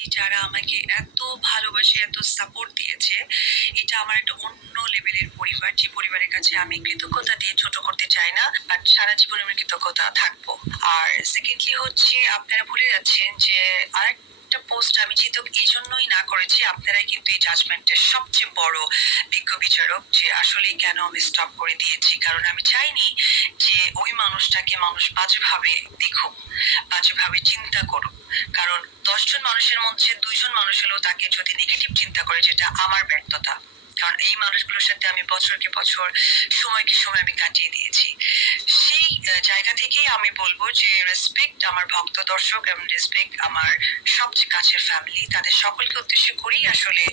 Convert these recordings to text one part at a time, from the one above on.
যে যারা আমাকে এত ভালোবাসে, এত সাপোর্ট দিয়েছে, এটা আমার একটা অন্য লেভেলের পরিবার, যে পরিবারের কাছে আমি কৃতজ্ঞতা দিয়ে ছোট করতে চাই না বাট সারা জীবন আমি কৃতজ্ঞতা থাকব। আর সেকেন্ডলি হচ্ছে, আপনারা ভুলে যাচ্ছেন যে আরেকটা পোস্ট আমি যেহেতু এই জন্যই না করেছি, আপনারাই কিন্তু এই জাজমেন্টের সবচেয়ে বড় বিজ্ঞ বিচারক যে আসলে কেন আমি স্টপ করে দিয়েছি। কারণ আমি চাইনি যে ওই মানুষটাকে মানুষ বাজেভাবে দেখুক, বাজেভাবে চিন্তা করুক। কারণ দশজন মানুষের মধ্যে দুইজন মানুষ হলেও তাকে যদি নেগেটিভ চিন্তা করে, যেটা আমার ব্যর্থতা, কারণ এই মানুষগুলোর সাথে আমি বছর বছরকে বছর সময়কে সময় আমি কাটিয়ে দিয়েছি। সেই জায়গা থেকেই আমি বলব যে রেসপেক্ট আমার ভক্ত দর্শক এবং রেসপেক্ট আমার সবচেয়ে কাছের ফ্যামিলি তাদের সকলকে উদ্দেশ্য করেই আসলে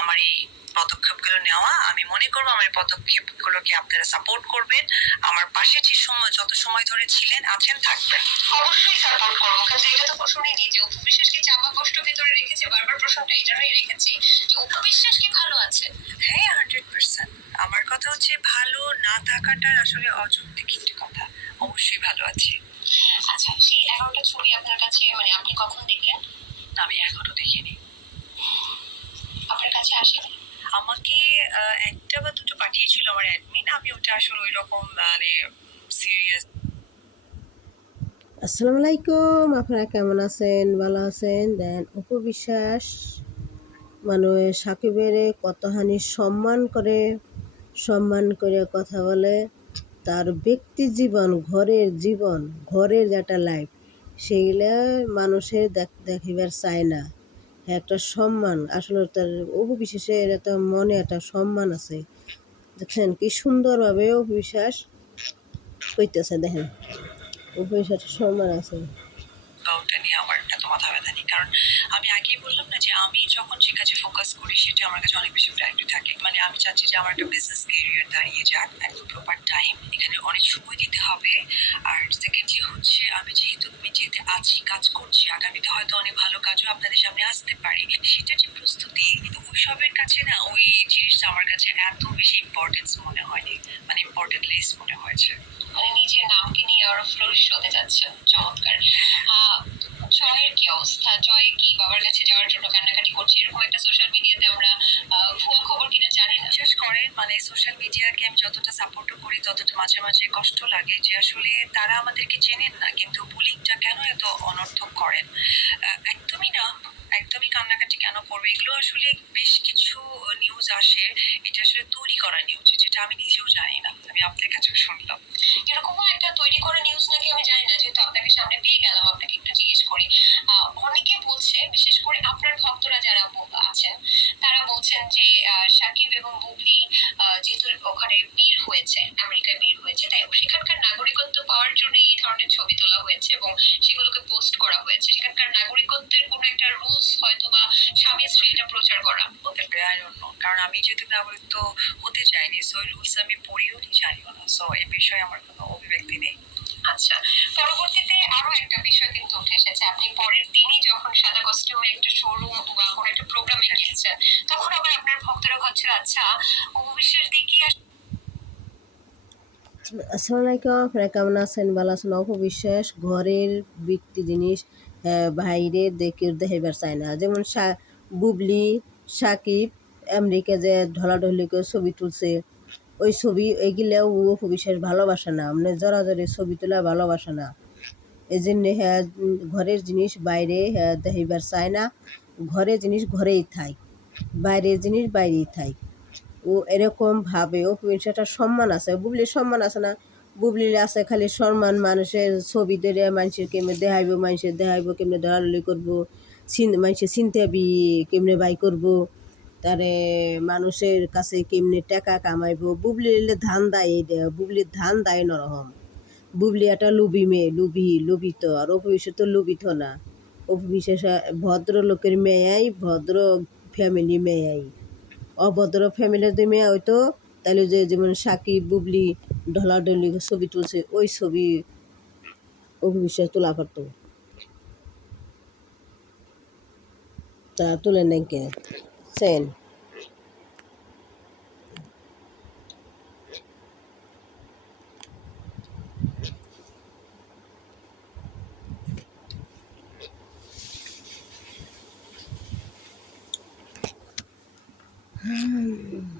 আমার এই পদক্ষেপগুলো নেওয়া আমি মনে করব আমার পদক্ষেপগুলোকে আপনারা সাপোর্ট করবেন। আমার পাশে যে সময় যত সময় ধরে ছিলেন আছেন থাকবেন। অবশ্যই সাপোর্ট করব। কিন্তু এটা তো প্রশ্নই নেই যে অপু বিশ্বাসকে চাপা কষ্ট ভেতরে রেখেছে বারবার প্রশ্নটা এই জন্যই রেখেছি যে অপু বিশ্বাস কি ভালো আছে? হ্যাঁ হান্ড্রেড পার্সেন্ট আমার কথা হচ্ছে ভালো না থাকাটা আসলে অযৌক্তিক একটি কথা। অবশ্যই ভালো আছে। আচ্ছা সেই এগারোটা ছবি আপনার কাছে মানে আপনি কখন দেখলেন? আমি এখনও দেখিনি আপনার কাছে আসেনি আমাকে আহ, একটা বা দুটো পাঠিয়েছিল আমার অ্যাডমিন আমি ওটা আসলে ওই রকম মানে সিরিয়াস আসসালামু আলাইকুম, আপনারা কেমন আছেন? ভালো আছেন? দেন উপবিশ্বাস মানে সাকিবের কতখানি সম্মান করে সম্মান করে কথা বলে, তার ব্যক্তি জীবন, ঘরের জীবন, ঘরের যেটা লাইফ সেইগুলা মানুষের দেখ- দেখিবার চায় না। একটা সম্মান। আসলে তার উপবিশ্বাসের একটা মনে একটা সম্মান আছে। দেখছেন কি সুন্দরভাবে উপবিশ্বাস হইতেছে, দেখেন। উপবিশ্বাসের সম্মান আছে। ওটা আমার এত মাথা ব্যথা কারণ আমি আগেই বললাম না যে আমি যখন যে কাজে ফোকাস করি, সেটা আমার কাছে অনেক বেশি প্রায়োরিটি থাকে। মানে আমি চাচ্ছি যে আমার একটা বিজনেস ক্যারিয়ার দাঁড়িয়ে যাক একদম প্রপার টাইম এখানে অনেক সময় দিতে হবে। আর সেকেন্ডলি হচ্ছে আমি যেহেতু মিডিয়াতে আছি, কাজ করছি, আগামীতে হয়তো অনেক আপনাদের সামনে আসতে পারে। সেটা যে প্রস্তুতি ওইসবের কাছে না ওই জিনিসটা আমার কাছে এত বেশি ইম্পর্টেন্স মনে হয়নি। মানে ইম্পর্টেন্ট লেস মনে হয়েছে। মানে নিজের নামকে নিয়ে আরও ফ্লোরিশ হতে চমৎকার। জয়ের কি অবস্থা? জয় কি বাবার কাছে যাওয়ার জন্য কান্নাকাটি করছে? এরকম একটা সোশ্যাল মিডিয়াতে আমরা ভুয়া খবর কিনা জানি না। করেন মানে সোশ্যাল মিডিয়াকে আমি যতটা সাপোর্টও করি, ততটা মাঝে মাঝে কষ্ট লাগে যে আসলে তারা আমাদেরকে চেনেন না, কিন্তু বুলিংটা কেন এত অনর্থক করেন? একদমই না, একদমই কান্নাকাটি কেন করবে? এগুলো আসলে বেশ কিছু নিউজ আসে, এটা আসলে তৈরি করা নিউজ যেটা আমি নিজেও জানি না। আমি আপনার বলছেন যে সাকিব এবং বুবলি যেহেতু ওখানে বীর হয়েছে আমেরিকায় বীর হয়েছে তাই সেখানকার নাগরিকত্ব পাওয়ার জন্য এই ধরনের ছবি তোলা হয়েছে এবং সেগুলোকে পোস্ট করা হয়েছে। সেখানকার নাগরিকত্বের কোনো একটা রুলস হয়তো বা স্বামী স্ত্রী এটা প্রচার করা হতে পারে. কারণ আমি যেহেতু নাগরিক হতে চাইনি। সো রুলস আমি পড়িও নি জানিও না। সো এই বিষয়ে আমার কোনো অভিব্যক্তি নেই। আচ্ছা পরবর্তীতে আরও একটা বিষয় কিন্তু উঠে এসেছে। আপনি পরের দিনই যখন সাদা কস্টিউমে একটা শোরুম বা কোনো একটা প্রোগ্রামে গিয়েছেন আচ্ছা অবিশ্বাস দিয়ে কি আসসালামু আলাইকুম আপনারা কেমন আছেন? ভালো আছেন? অপবিশ্বাস ঘরের ব্যক্তি জিনিস আহ, বাইরে দেখে দেখাইবার চায় না। যেমন বুবলি সাকিব আমেরিকা যে ঢলাঢলি করে ছবি তুলছে ওই ছবি এইগুলাও অপবিশ্বাস ভালোবাসে না। মানে জড়াজড়ি ছবি তোলা ভালোবাসে না। এই জন্য হ্যাঁ ঘরের জিনিস বাইরে হ্যাঁ দেখাইবার চায় না। ঘরের জিনিস ঘরেই থাক। বাইরের জিনিস বাইরেই থাক ও এরকম ভাবে, ও সেটা সম্মান আছে। বুবলির সম্মান আছে না? বুবলির আছে খালি সম্মান, মানুষের ছবি ধরে মানুষের কেমনে দেখাইব, মানুষের দেখাইব, কেমনে ধরাধরি করব মানুষের চিনতে হবি কেমনে বাই করব, তারে মানুষের কাছে কেমনে টাকা কামাইব। বুবলির ধান দায় এই দেয় বুবলির ধান দায় নরকম বুবলি একটা লুবি মেয়ে, লুবি, লুবিত। আর অপবিশ্বাস তো লুবিত না। অপবিশ্বাস ভদ্র লোকের মেয়াই ভদ্র ফ্যামিলি মেয়াই অভদ্র ফ্যামিলির যদি মেয়া হইতো তাহলে যে যেমন সাকি বুবলি, ঢলাঢলি ছবি তুলছে, ওই ছবি অভিবিশ্বাস তোলা করতো তা তুলে নেন কে? 嗯。